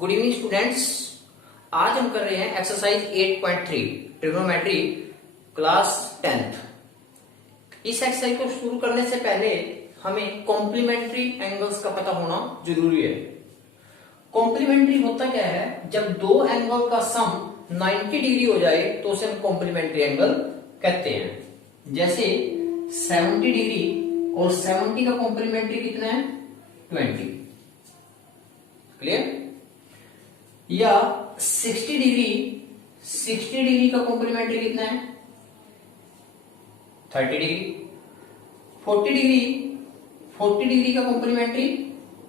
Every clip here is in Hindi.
Good evening students. आज हम कर रहे हैं एक्सरसाइज 8.3 ट्रिग्नोमेट्री क्लास 10th। इस एक्सरसाइज को शुरू करने से पहले हमें कॉम्प्लीमेंट्री एंगल्स का पता होना जरूरी है। कॉम्प्लीमेंट्री होता क्या है? जब दो एंगल का सम 90 डिग्री हो जाए तो उसे हम कॉम्प्लीमेंट्री एंगल कहते हैं। जैसे 70 डिग्री और 70 का कॉम्प्लीमेंट्री कितना है? 20। क्लियर? या 60 डिग्री का कॉम्प्लीमेंट्री कितना है? 30 डिग्री। 40 डिग्री का कॉम्प्लीमेंट्री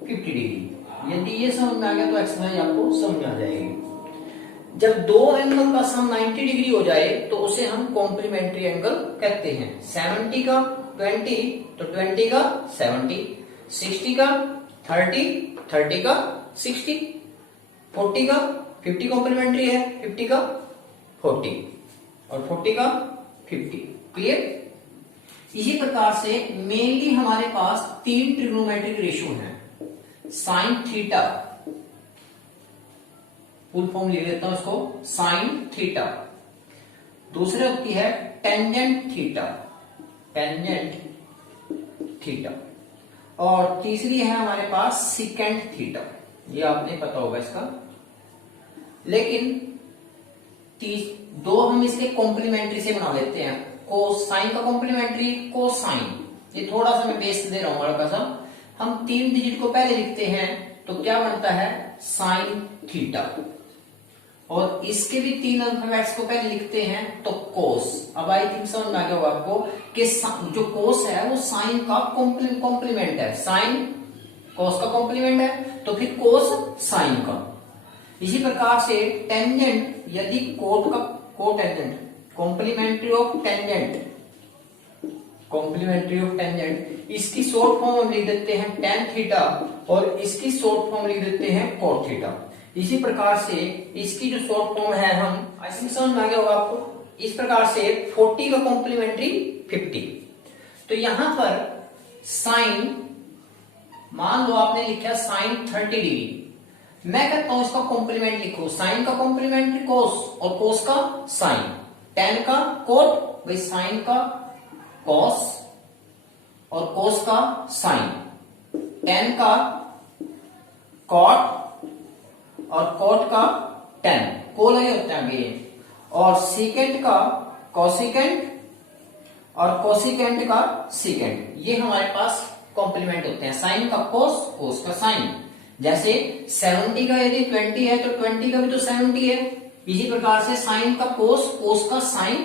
50 डिग्री। यदि ये समझ में आ गया तो एक्सरसाइज आपको समझ आ जाएगी। जब दो एंगल का सम 90 डिग्री हो जाए तो उसे हम कॉम्प्लीमेंट्री एंगल कहते हैं। 70 का 20 तो 20 का 70, 60 का 30, 30 का 60, 40 का 50 कॉम्प्लीमेंट्री है, 50 का 40 और 40 का 50। क्लियर? इसी प्रकार से मेनली हमारे पास तीन ट्रिग्नोमेट्रिक रेशियो हैं। साइन थीटा, फुल फॉर्म लिख देता हूं इसको, साइन थीटा। दूसरी होती है टेंजेंट थीटा, और तीसरी है हमारे पास सीकेंट थीटा। ये आपने पता होगा इसका। लेकिन दो हम इसके कॉम्प्लीमेंट्री से बना लेते हैं। कोसाइन का कॉम्प्लीमेंट्री, कोसाइन। ये थोड़ा सा मैं बेस दे रहा हूं हल्का सा। हम 3 डिजिट को पहले लिखते हैं तो क्या बनता है? Sine theta. और इसके भी 3 अल्फाबेट्स को पहले लिखते हैं तो कोस। अब आई थिंक समझ में आ गया होगा आपको कि जो कोस है वो साइन का कॉम्प्लीमेंट है। साइन कोस का कॉम्प्लीमेंट है तो फिर कोस साइन का। इसी प्रकार से टेंजेंट, यदि कोटेंजेंट, कॉम्प्लीमेंट्री ऑफ टेंजेंट, इसकी शॉर्ट फॉर्म हम लिख देते हैं टेन थीटा और इसकी शॉर्ट फॉर्म लिख देते हैं कोट थीटा। इसी प्रकार से इसकी जो शॉर्ट फॉर्म है हम, आई थिंक समझ में आ गया होगा आपको। इस प्रकार से 40 का कॉम्प्लीमेंट्री 50। तो यहां पर साइन, मान लो आपने लिखा साइन 30 डिग्री। मैं कहता हूं इसका कॉम्प्लीमेंट लिखो। साइन का कॉम्प्लीमेंट कोस और कोस का साइन। टेन का कोट, भाई साइन का कोस और कोस का साइन। टेन का कॉट और कोट का टेन, को लगे होते हैं अभी। और सीकेंट का कोसिकेंट और कोसिकेंट का सीकेंट। ये हमारे पास कॉम्प्लीमेंट होते हैं। साइन का कोस, कोस का साइन। जैसे 70 का यदि 20 है तो 20 का भी तो 70 है। इसी प्रकार से साइन का कोस, कोस का साइन,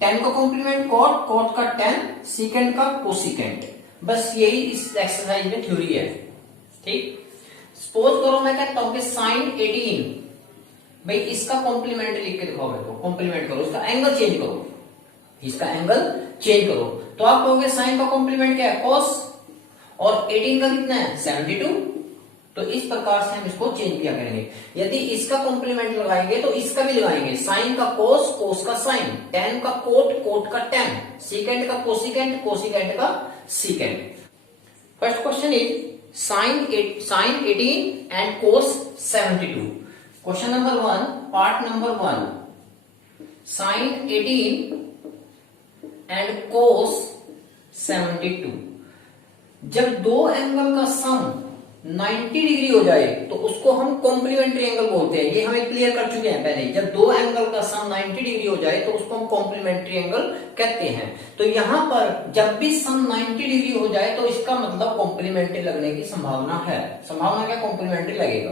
टेन का कॉम्प्लीमेंट कोट, कोट का टेन, सीकेंट का कोसिकेंट। बस यही इस एक्सरसाइज में थ्योरी है। ठीक? सपोज करो मैं कहता हूं कि साइन 18, भाई इसका कॉम्प्लीमेंट लिख के दिखाओ मेरे को। कॉम्प्लीमेंट करो, इसका एंगल चेंज करो, इसका एंगल चेंज करो। तो आप कहोगे साइन का कॉम्प्लीमेंट क्या है? कोस, और 18 का कितना है? 72। तो इस प्रकार से हम इसको चेंज किया करेंगे। यदि इसका कॉम्प्लीमेंट लगाएंगे तो इसका भी लगाएंगे। साइन का कोस, कोस का साइन, टेन का कोट, कोट का टेन, सीकेंट का कोसिकेंट, कोसिकेंट का secant. First question is sine 18 and cos 72। Question number 1, part number 1, sine 18 and cos 72। जब दो एंगल का सम 90 डिग्री हो जाए तो उसको हम कॉम्प्लीमेंट्री एंगल बोलते हैं। ये हमें क्लियर कर चुके हैं पहले। जब दो एंगल का सम 90 डिग्री हो जाए तो उसको हम कॉम्प्लीमेंट्री एंगल कहते हैं। तो यहां पर जब भी सम 90 डिग्री हो जाए तो इसका मतलब कॉम्प्लीमेंट्री लगने की संभावना है। संभावना क्या? कॉम्प्लीमेंट्री लगेगा।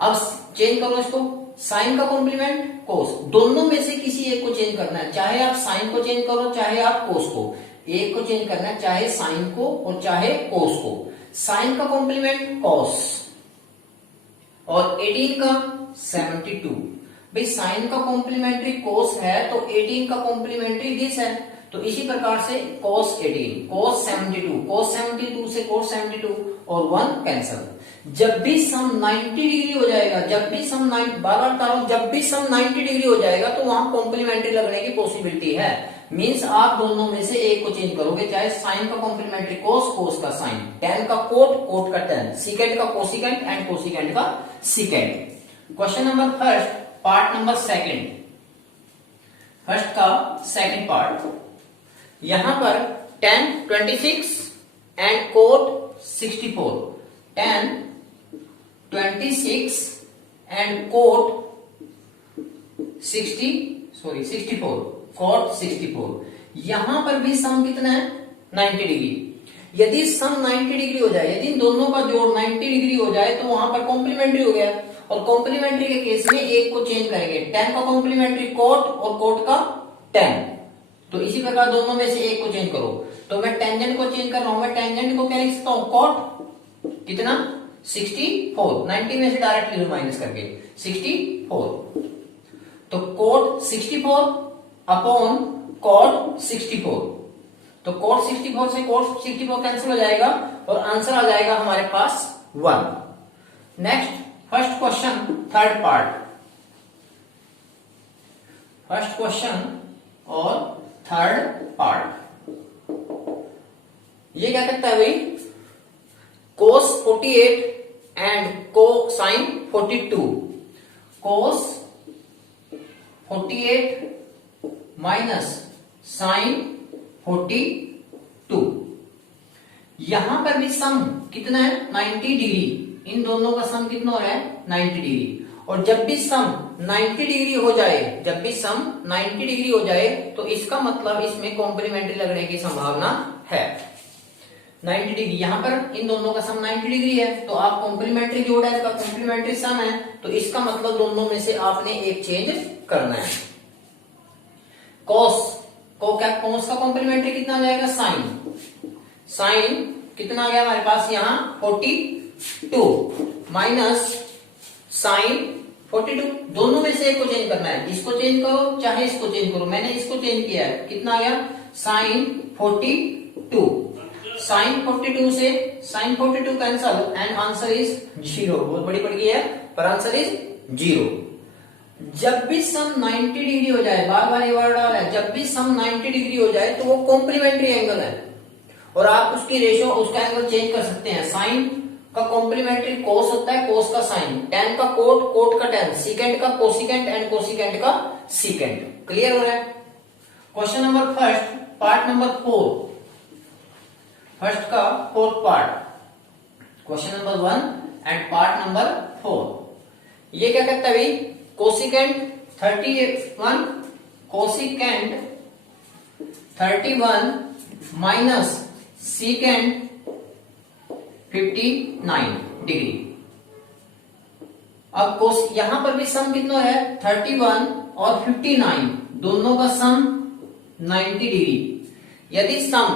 अब चेंज करो इसको। साइन का कॉम्प्लीमेंट कोस, दोनों में से किसी एक को चेंज करना है। चाहे आप साइन को चेंज करो, चाहे आप कोस को। एक को चेंज करना है, चाहे साइन को और चाहे कोस को। साइन का कॉम्प्लीमेंट कॉस और 18 का 72। भाई साइन का कॉम्प्लीमेंट्री कोस है तो 18 का कॉम्प्लीमेंट्री दिस है। तो इसी प्रकार से cos 18, cos 72, cos 72 से cos 72 और 1 कैंसल। जब भी सम 90 डिग्री हो जाएगा, जब भी सम 90 डिग्री हो जाएगा तो वहां कॉम्प्लीमेंट्री लगने की पॉसिबिलिटी है। मींस आप दोनों में से एक को चेंज करोगे, चाहे साइन का कॉम्प्लीमेंट्री कोस, कोस का साइन, टेन का कोट, कोट का टेन, सीकेंट का कोसिकेंट एंड कोसिकेंट का secant. Question number first, part number second, first का सेकंड पार्ट। यहां पर tan 26 and cot 64, tan 26 and cot 64, cot 64। यहां पर भी सम कितना है 90 डिग्री। यदि सम 90 डिग्री हो जाए, यदि इन दोनों का जोड़ 90 डिग्री हो जाए तो वहां पर कॉम्प्लीमेंट्री हो गया, और कॉम्प्लीमेंट्री के केस में एक को चेंज करेंगे, tan का कॉम्प्लीमेंट्री कोट और कोट का tan। तो इसी प्रकार दोनों में से एक को चेंज करो। तो मैं टेंजेंट को चेंज कर रहा हूं, मैं टेंजेंट को क्या लिख सकता हूं, कोट कितना 64, 90 में से डायरेक्टली माइनस करके 64, तो कोट 64 अपॉन कोट 64, तो कोट 64 से कोट 64 कैंसिल हो जाएगा और आंसर आ जाएगा हमारे पास 1। Next first question third part, first question और थर्ड पार्ट। ये क्या कहता है भाई, cos 48 and cosine 42, cos 48 minus sine 42। यहां पर भी सम कितना है 90 डिग्री, इन दोनों का सम कितना हो रहा है 90 डिग्री। और जब भी सम 90 डिग्री हो जाए, जब भी सम 90 डिग्री हो जाए तो इसका मतलब इसमें कॉम्प्लीमेंट्री लगने की संभावना है 90 डिग्री। यहां पर इन दोनों का सम 90 डिग्री है, तो आप कॉम्प्लीमेंट्री जोड़ है, इसका कॉम्प्लीमेंट्री सम है, तो इसका मतलब दोनों में से आपने एक चेंज करना है। कॉस को क्या, कॉस का कॉम्प्लीमेंट्री कितना आ जाएगा साइन, साइन कितना आ गया हमारे पास यहाँ 42 माइनस साइन 42, दोनों में से एक को चेंज करना है, इसको चेंज करो चाहे इसको चेंज करो, मैंने इसको चेंज किया है, कितना आ गया साइन 42, साइन 42 से sine 42 cancel and answer is 0। बहुत बड़ी पड़ गई है पर आंसर इज 0। जब भी सम 90 डिग्री हो जाए, बार बार ये वर्ड आ रहा है, जब भी सम 90 डिग्री हो जाए तो वो कॉम्प्लीमेंट्री एंगल है और आप उसकी रेशियो, उसका एंगल चेंज कर सकते हैं। साइन का कॉम्प्लीमेंट्री कोस होता है, कोस का साइन, tan का कोट, कोट का tan, सीकेंट का कोसिकेंट एंड कोसिकेंट का सीकेंट। क्लियर हो रहा है। Question number first, part number 4, first का fourth part, question number 1 and part number 4। ये क्या कहता है भाई, cosecant 31, cosecant 31 minus secant 59 degree. अब कोस यहां पर भी सम कितना है 31 और 59, दोनों का सम 90 डिग्री। यदि सम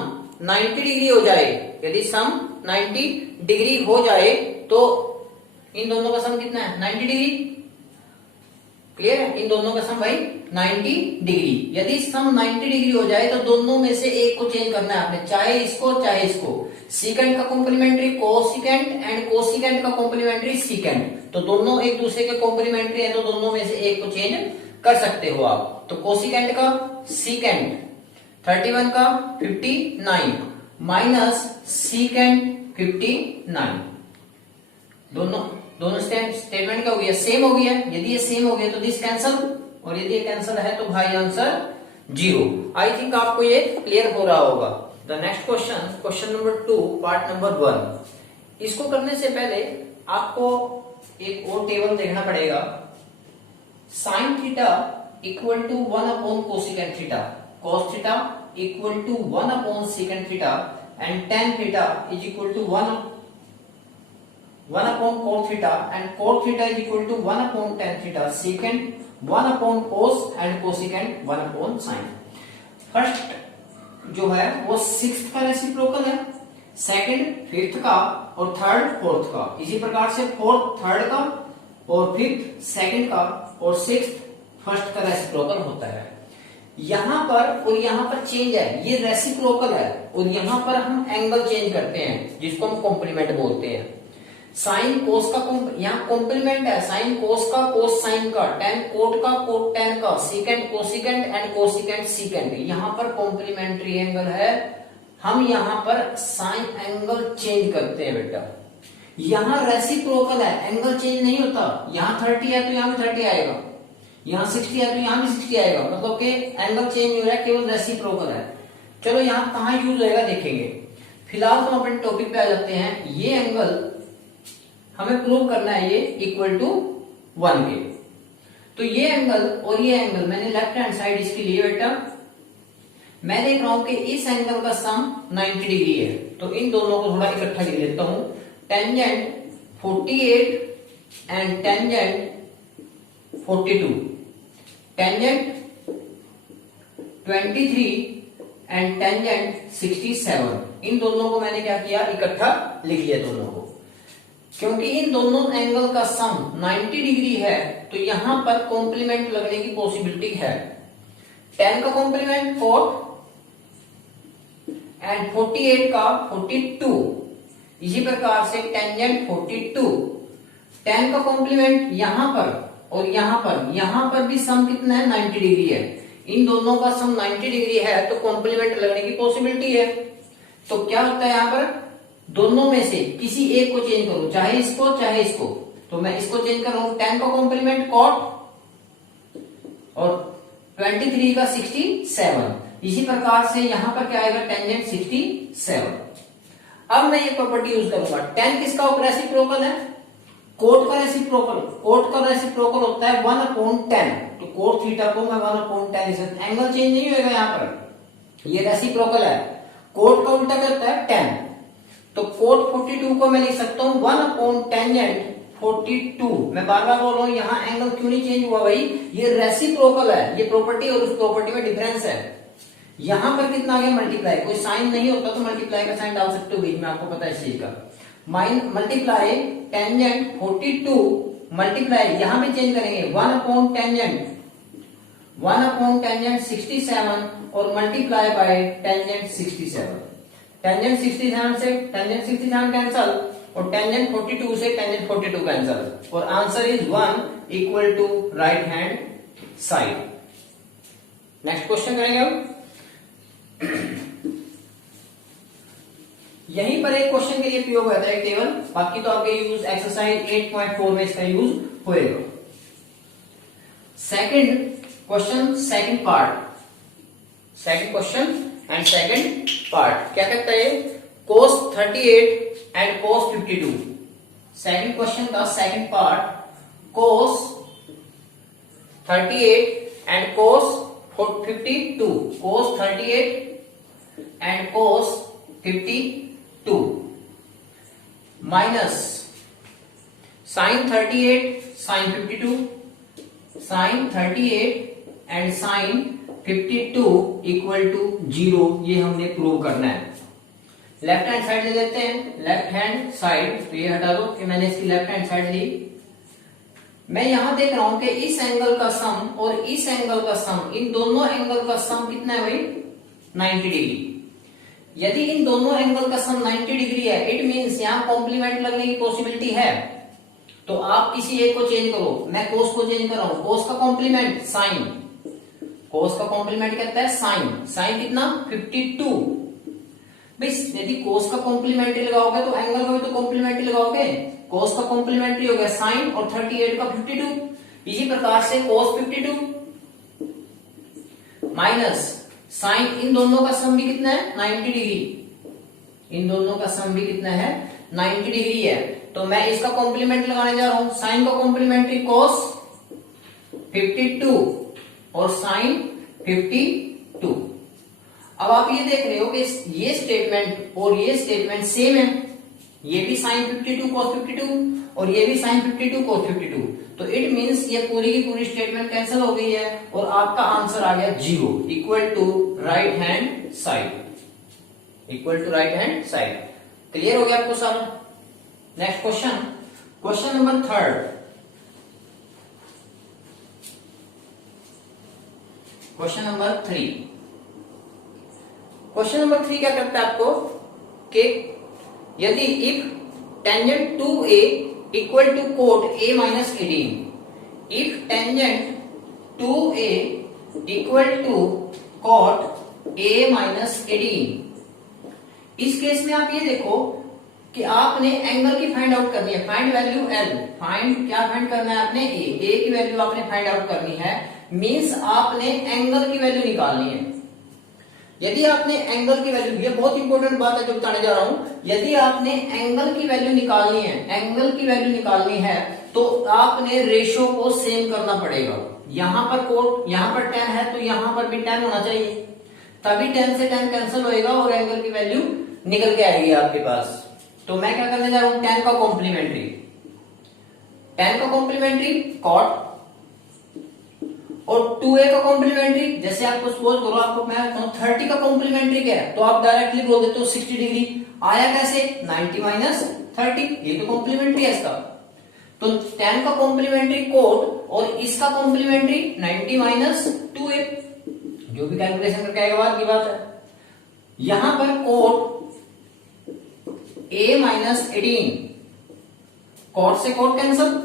90 डिग्री हो जाए, यदि सम 90 डिग्री हो जाए तो इन दोनों का सम कितना है 90 डिग्री। क्लियर है, इन दोनों का सम भाई 90 डिग्री। यदि सम 90 डिग्री हो जाए तो दोनों में से एक को चेंज करना है आपने, चाहे इसको चाहे इसको। सीकेंट का कॉम्प्लीमेंट्री कोसिकेंट एंड कोसिकेंट का कॉम्प्लीमेंट्री सीकेंट, तो दोनों एक दूसरे के कॉम्प्लीमेंट्री है, तो दोनों में से एक को चेंज कर सकते हो आप। तो कोसिकेंट का सीकेंट 31 का 59 माइनस सीकेंट 59, दोनों स्टेटमेंट क्या हो गया, सेम हो गया। यदि ये सेम हो गया तो दिस कैंसल, और यदि ये कैंसल है तो भाई आंसर 0। आई थिंक आपको ये क्लियर हो रहा होगा। The next question, question number 2 part number 1। इसको करने से पहले आपको एक और टेबल देखना पड़ेगा। Sine theta equal to 1 upon cosecant theta, cos theta equal to 1 upon secant theta and tan theta is equal to 1 upon cos theta and cos theta is equal to 1 upon tan theta, secant 1 upon cos and cosecant 1 upon sin। First जो है वो 6th का रेसिप्रोकल है, सेकंड 5th का और थर्ड 4th का। इसी प्रकार से 4th 3rd का और 5th 2nd का और 6th 1st का रेसिप्रोकल होता है। यहां पर और यहां पर चेंज है, ये रेसिप्रोकल है और यहां पर हम एंगल चेंज करते हैं जिसको हम कॉम्प्लीमेंट बोलते हैं। साइन कोस का यहाँ कॉम्प्लीमेंट है, साइन कोस का कोस साइन का, टेन कोट का कोट टेन का, secant cosecant and cosecant secant, यहाँ पर कॉम्प्लीमेंट्री एंगल है। हम यहाँ पर साइन एंगल चेंज करते हैं बेटा। यहाँ रेसिप्रोकल है, एंगल चेंज नहीं होता। यहाँ 30 है तो यहाँ भी 30 आएगा, यहाँ 60 है तो यहाँ भी 60 आएगा, मतलब कि एंगल चेंज हो रहा है, केवल रेसिप्रोकल है। चलो यहाँ कहाँ यूज होएगा देखेंगे। फिलहाल तो अपने टॉपिक पे आ जाते हैं। ये एंगल हमें प्रूव करना है, ये इक्वल टू 1 के। तो ये एंगल और ये एंगल मैंने लेफ्ट हैंड साइड इसकी ली बेटा। मैं देख रहा हूं कि इस एंगल का सम 90 डिग्री है, तो इन दोनों को थोड़ा इकट्ठा लिख लेता हूं। Tangent 48 and tangent 42, tangent 23 and tangent 67, इन दोनों को मैंने क्या किया, इकट्ठा लिख लिया दोनों को। क्योंकि इन दोनों एंगल का सम 90 डिग्री है, तो यहां पर कॉम्प्लीमेंट लगने की पॉसिबिलिटी है। 10 का कॉम्प्लीमेंट 4 एंड 48 का 42, इसी प्रकार से टेंजेंट 42। 10 का कॉम्प्लीमेंट यहां पर और यहां पर भी सम कितना है, 90 डिग्री है। इन दोनों का सम 90 डिग्री है, तो कॉम्प्लीमेंट लगने की पॉसिबिलिटी है। तो क्या होता है यहाँ पर, दोनों में से किसी एक को चेंज करो, चाहे इसको चाहे इसको। तो मैं इसको चेंज कर रहा हूं, 10 का कॉम्प्लीमेंट कॉट और 23 का 67, इसी प्रकार से यहां पर क्या आएगा, टेंजेंट 67। अब मैं ये प्रॉपर्टी यूज करूंगा। 10 किसका रेसिप्रोकल है, कोट का रेसिप्रोकल। कोट का रेसिप्रोकल होता है 1/10, तो कोट थीटा को मैं 1/10, एंगल चेंज नहीं होगा यहाँ पर, ये रेसिप्रोकल है। कोट का उल्टा क्या होता है, 10, तो कोट 42 को मैं लिख सकता हूं 1/टेंजेंट 42। मैं बार बार बोल रहा हूं, यहाँ एंगल क्यों नहीं चेंज हुआ भाई, ये रेसिप्रोकल है, ये प्रॉपर्टी और उस प्रॉपर्टी में डिफरेंस है। यहां पर कितना आ गया, मल्टीप्लाई, कोई साइन नहीं होता तो मल्टीप्लाई का साइन डाल सकते हो बीच में, आपको पता है इस चीज का। मल्टीप्लाई टेंजेंट 42 मल्टीप्लाई, यहां भी चेंज करेंगे 1/टेंजेंट 67 और मल्टीप्लाई बाय टेंजेंट 67। टेंजेंट 67 से टेंजेंट 67 कैंसल और टेंजेंट 42 से टेंजेंट 42 कैंसल, और answer is 1 equal to right hand side. Next question करेंगे हम। यहीं पर एक क्वेश्चन के लिए प्रयोग होता है टेबल, बाकी तो आपके यूज एक्सरसाइज 8.4 में इसका यूज होएगा। Second question, second part, second question and second part क्या कहता है, cos 38 and cos 52। Second question का second part, cos 38 and cos 52, cos 38 and cos 52 minus sin 38 sin 52, sin 38 and sin 52 equal to 0, ये हमने प्रूव करना है। लेफ्ट हैंड साइड ले लेते हैं, लेफ्ट हैंड साइड, तो ये हटा दो कि मैंने इसकी लेफ्ट हैंड साइड ली। मैं यहां देख रहा हूं कि इस एंगल का सम और इस एंगल का सम, इन दोनों एंगल का सम कितना है भाई, 90 डिग्री। यदि इन दोनों एंगल का सम 90 डिग्री है, इट मींस यहां कॉम्प्लीमेंट लगने की पॉसिबिलिटी है। तो आप किसी एक को चेंज करो, मैं कोस को चेंज कर रहा हूं, कोस का कॉम्प्लीमेंट साइन, कोस का कॉम्प्लीमेंट कहता है साइन, साइन कितना 52। भाई यदि कोस का कॉम्प्लीमेंट्री लगाओगे तो एंगल का भी तो कॉम्प्लीमेंट्री लगाओगे, कोस का कॉम्प्लीमेंट्री हो गया साइन और 38 का 52, इसी प्रकार से कोस 52 माइनस साइन, इन दोनों का सम भी कितना है 90 डिग्री, इन दोनों का सम भी कितना है 90 डिग्री है। तो मैं इसका कॉम्प्लीमेंट लगाने जा रहा हूं, साइन का कॉम्प्लीमेंट्री कोस 52 और साइन 52। अब आप ये देख रहे हो कि ये स्टेटमेंट और ये स्टेटमेंट सेम है, ये भी साइन 52 cos 52 और ये भी साइन 52 cos 52, तो इट मींस ये पूरी की पूरी स्टेटमेंट कैंसिल हो गई है और आपका आंसर आ गया 0 equal to right hand side, equal to right hand side. Clear हो गया आपको सारा। Next question, question number 3, question number 3। Question number 3 क्या करता है आपको कि यदि if tangent two A equal to cot A minus 18, if tangent two A equal to cot A minus 18, इस केस में आप ये देखो कि आपने एंगल की फाइंड आउट करनी है, फाइंड वैल्यू एल, फाइंड क्या फाइंड करना है आपने, ए की वैल्यू आपने फाइंड आउट करनी है, मींस आपने एंगल की वैल्यू निकालनी है। यदि आपने एंगल की वैल्यू, ये बहुत इंपॉर्टेंट बात है जो बताने जा रहा हूं, यदि आपने एंगल की वैल्यू निकालनी है, एंगल की वैल्यू निकालनी है तो आपने रेशो को सेम करना पड़ेगा। यहां पर कोट, यहां पर 10 है तो यहां पर भी 10 होना चाहिए, तभी 10 से 10 कैंसिल होएगा और एंगल की वैल्यू निकल के आएगी आपके पास। तो मैं क्या करने जा रहा हूं, 10 का कॉम्प्लीमेंट्री, 10 का कॉम्प्लीमेंट्री कॉट और 2a का कॉम्प्लीमेंट्री, जैसे आपको सपोज करो आपको मैं 30 का कॉम्प्लीमेंट्री क्या है तो आप डायरेक्टली बोल देते हो 60 डिग्री, आया कैसे 90 माइनस 30, ये तो कॉम्प्लीमेंट्री है इसका। तो 10 का कॉम्प्लीमेंट्री कोट और इसका कॉम्प्लीमेंट्री 90 माइनस 2a, जो भी कैलकुलेशन करके आएगा बाद की बात है। यहां पर कोट a माइनस 18, कोट से कोट कैंसल,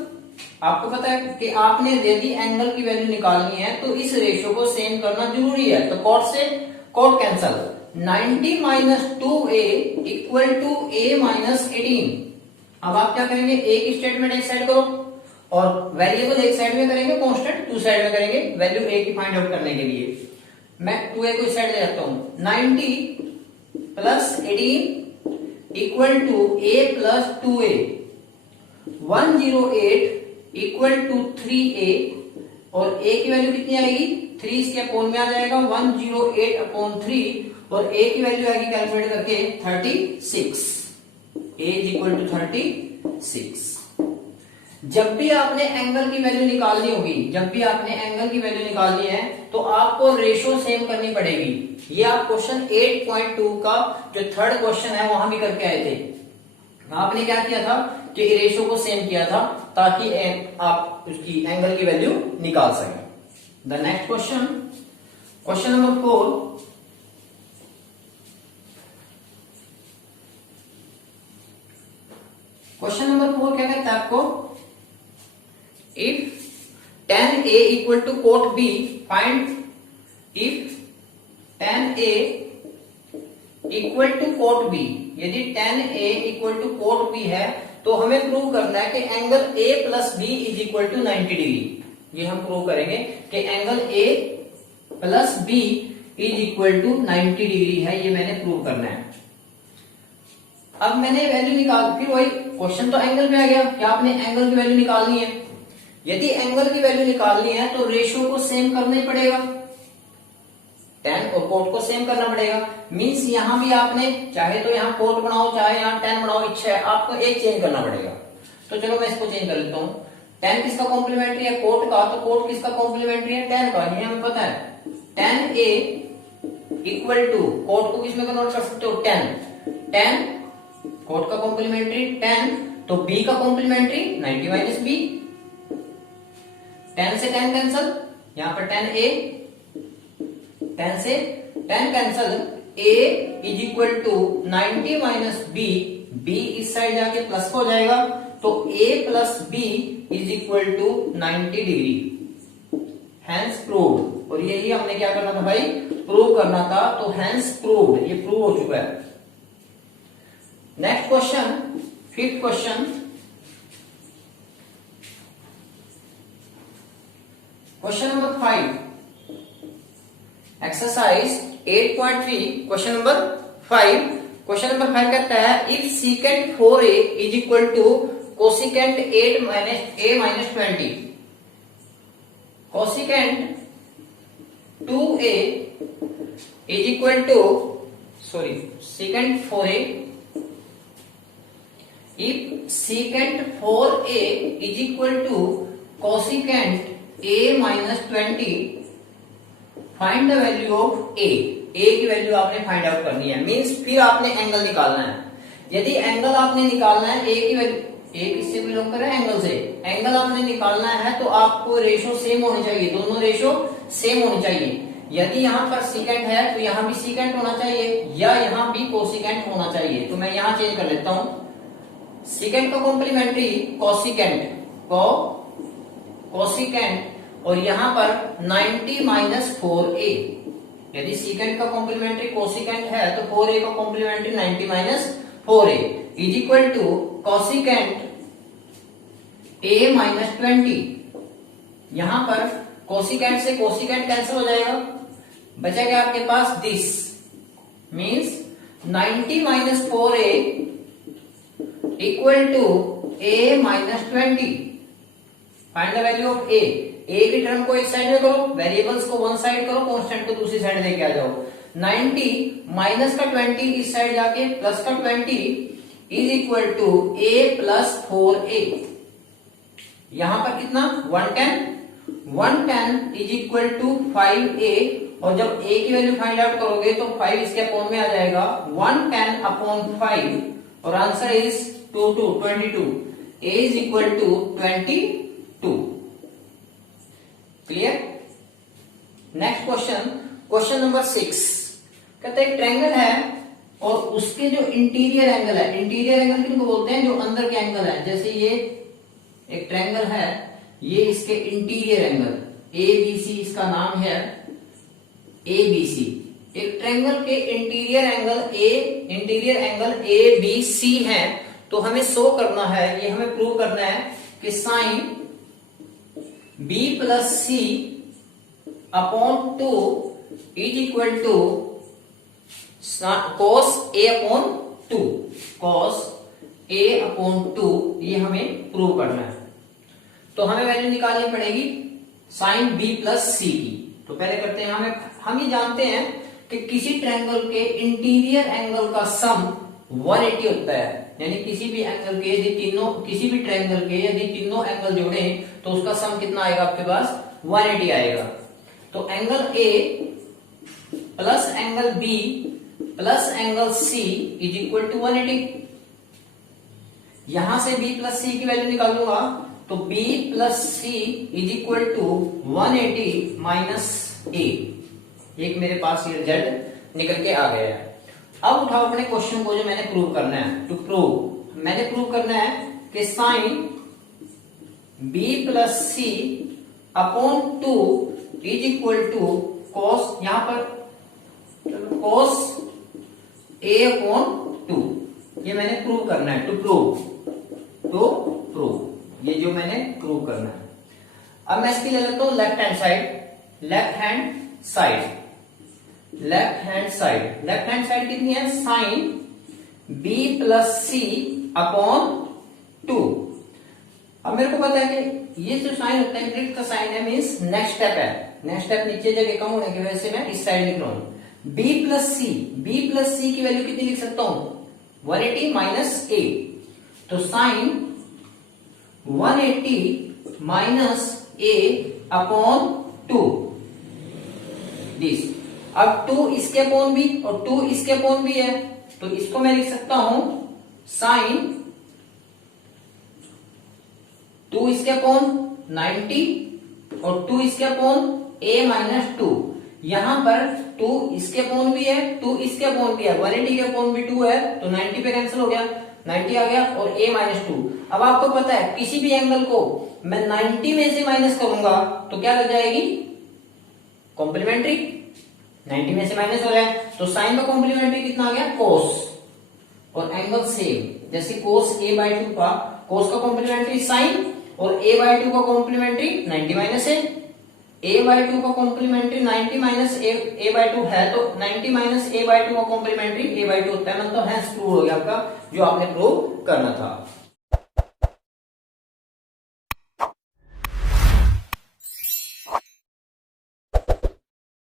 आपको पता है कि आपने यदि एंगल की वैल्यू निकालनी है तो इस रेशियो को सेम करना जरूरी है, तो कोट से cot cancel, 90 minus 2a equal to a minus 18। अब आप क्या करेंगे, एक स्टेटमेंट एक साइड करो और वेरिएबल एक साइड में करेंगे, कांस्टेंट दूसरी साइड में करेंगे, वैल्यू a की फाइंड आउट करने के लिए। मैं 2a को इस साइड ले जाता हूं, 90 plus 18 equal to a plus 2a, 108 equal to 3a और a की वैल्यू कितनी आएगी, 3 इसके अपोन में आ जाएगा, 108 अपॉन 3 और a की वैल्यू आएगी कैलकुलेट करके 36, a इज इक्वल टू 36। जब भी आपने एंगल की वैल्यू निकालनी होगी, जब भी आपने एंगल की वैल्यू निकालनी है तो आपको रेशो सेम करनी पड़ेगी। ये आप क्वेश्चन 8.2 का जो थर्ड क्वेश्चन है वहां भी करके आए थे। आपने क्या किया था कि रेशो को सेम किया था ताकि आप उसकी एंगल की वैल्यू निकाल सकें। The next question, question number 4, question number 4 क्या कहता है आपको, if tan a equal to cot b find, if tan a equal to cot b, यदि tan a equal to cot b है तो हमें प्रूव करना है कि angle a plus b is equal to 90 degree. ये हम प्रूव करेंगे कि angle a plus b is equal to 90 degree है, ये मैंने प्रूव करना है। अब मैंने वैल्यू निकाल, फिर वही क्वेश्चन तो एंगल पे आ गया कि आपने एंगल की वैल्यू निकालनी है। यदि एंगल की वैल्यू निकालनी है तो रेशियो को सेम करना ही पड़ेगा, tan और कोट को सेम करना पड़ेगा। मींस यहां भी आपने चाहे तो यहां कोट बनाओ चाहे यहां tan बनाओ, इच्छा है आपको एक चेंज करना पड़ेगा। तो चलो मैं इसको चेंज कर लेता हूं, tan किसका कॉम्प्लीमेंट्री है, कोट का, तो कोट किसका कॉम्प्लीमेंट्री है, tan का, ये हमें पता है। tan a equal to, cot को किसमें कन्वर्ट कर सकते हो, tan कोट का कॉम्प्लीमेंट्री tan, तो b का कॉम्प्लीमेंट्री 90 माइनस b, 10 से 10 कैंसल, यहां पर tan a, 10 से 10 cancel, a is equal to 90 minus b, b इस साइड जाके प्लस हो जाएगा, तो a plus b is equal to 90 degree, hence proved. और यही हमने क्या करना था भाई, प्रूव करना था, तो हैंस प्रूव्ड, ये प्रूव हो चुका है। Next question, fifth question, question number 5, exercise 8.3, question number 5। Question number 5 कहता है if secant 4a is equal to cosecant 8 minus a minus 20, cosecant 2a is equal to, sorry secant 4a, if secant 4a is equal to cosecant a minus 20, find the value of a, a की वैल्यू आपने फाइंड आउट करनी है। मींस फिर आपने एंगल निकालना है। यदि एंगल आपने निकालना है, a की वैल्यू, a किससे बिलोंग कर रहा है, एंगल से, एंगल आपने निकालना है तो आपको रेशो सेम होनी चाहिए, दोनों रेशो सेम होनी चाहिए। यदि यहाँ पर सीकेंट है तो यहाँ भी सीकेंट होना चाहिए या यहाँ भी कोसिकेंट होना चाहिए। तो मैं यहाँ चेंज कर लेता हूं, सेकेंड का कॉम्प्लीमेंट्री कोसिकेंट कोसिकेंट, और यहां पर 90 माइनस 4a। यदि सेकेंड का कॉम्प्लीमेंट्री कोसिकेंट है तो 4a का complementary 90 minus 4a is equal to cosecant a minus 20। यहां पर कोसिकेंट से कोसिकेंट कैंसिल हो जाएगा, बचेगा आपके पास this, means 90 minus 4a equal to a minus 20। Find the value of a। a की टर्म को एक साइड में करो, वेरिएबल्स को वन साइड करो, कांस्टेंट को दूसरी साइड लेके आ जाओ। 90 माइनस का 20 इस साइड जाके प्लस का 20 is equal to a plus 4a। यहां पर कितना 110 इज इक्वल टू 5a, और जब a की वैल्यू फाइंड आउट करोगे तो 5 इसके अपॉन में आ जाएगा 110 अपॉन 5, और answer is 22। a is equal to 22। Clear. Next question number 6 कहते हैं एक ट्रायंगल है और उसके जो इंटीरियर एंगल है, इंटीरियर एंगल किनको बोलते हैं, जो अंदर के एंगल है। जैसे ये एक ट्रायंगल है, ये इसके इंटीरियर एंगल ABC इसका नाम है ABC। एक ट्रायंगल के इंटीरियर एंगल ABC है, तो हमें शो करना है, ये हमें प्रूव करना है कि sine B plus C upon 2 is equal to cos A upon 2, cos A upon 2, ये हमें प्रूव करना है। तो हमें वैल्यू निकालनी पड़ेगी साइन B प्लस C की। तो पहले करते हैं, हम ये जानते हैं कि किसी ट्रायंगल के इंटीरियर एंगल का सम 180 होता है। यानी किसी भी एंगल के किसी भी ट्रायंगल के यदि तीनों एंगल जोड़े तो उसका सम कितना आएगा आपके पास 180 आएगा। तो angle A plus angle B plus angle C is equal to 180। यहां से B प्लस C की वैल्यू निकालूंगा तो B plus C is equal to 180 minus A। एक मेरे पास ये रिजल्ट निकल के आ गया है। अब उठाओ अपने क्वेश्चन को, जो मैंने प्रूव करना है। टू प्रूव मैंने प्रूव करना है कि sine B plus C upon 2 is equal to cos, यहां पर कॉस A अपॉन 2। ये मैंने प्रूव करना है। टू प्रूव ये जो मैंने प्रूव करना है। अब मैं इसकी ले लेता हूं लेफ्ट हैंड साइड कितनी है, sine B plus C upon 2। अब मेरे को पता है कि ये जो साइन होता है इंक्रीज का साइन है, मीन्स नेक्स्ट स्टेप है। नेक्स्ट स्टेप नीचे जगह कम होने की वजह से मैं इस साइड लिख रहा हूं। B प्लस C की वैल्यू कितनी लिख सकता हूं, 180 माइनस A। तो sine 180 minus A upon 2 this. अब 2 इसके अपॉन भी और 2 इसके अपॉन भी है, तो इसको मैं लिख सकता हूं साइन 2 इसके अपॉन 90 और 2 इसके अपॉन A माइनस 2। यहां पर 2 इसके अपॉन भी है, 2 इसके अपॉन भी है, 180 के अपॉन भी 2 है, तो 90 पे कैंसिल हो गया, 90 आ गया और A माइनस 2। अब आपको पता है किसी भी एंगल को मैं 90 में से माइनस करूंगा तो क्या लग जाएगी, कॉम्प्लीमेंट्री। 90 में से माइनस हो रहा है तो साइन का कॉम्प्लीमेंट्री कितना आ गया, कोस। और एंगल सेम, जैसे कोस A बाई 2 का कोस का कॉम्प्लीमेंट्री साइन और A बाई 2 का कॉम्प्लीमेंट्री 90 माइनस है। A बाई 2 का कॉम्प्लीमेंट्री 90 माइनस A बाई 2 है, तो 90 माइनस A बाई 2 का कॉम्प्लीमेंट्री A बाई 2 होता है। मतलब है प्रूव हो गया आपका जो आपने प्रूव करना था।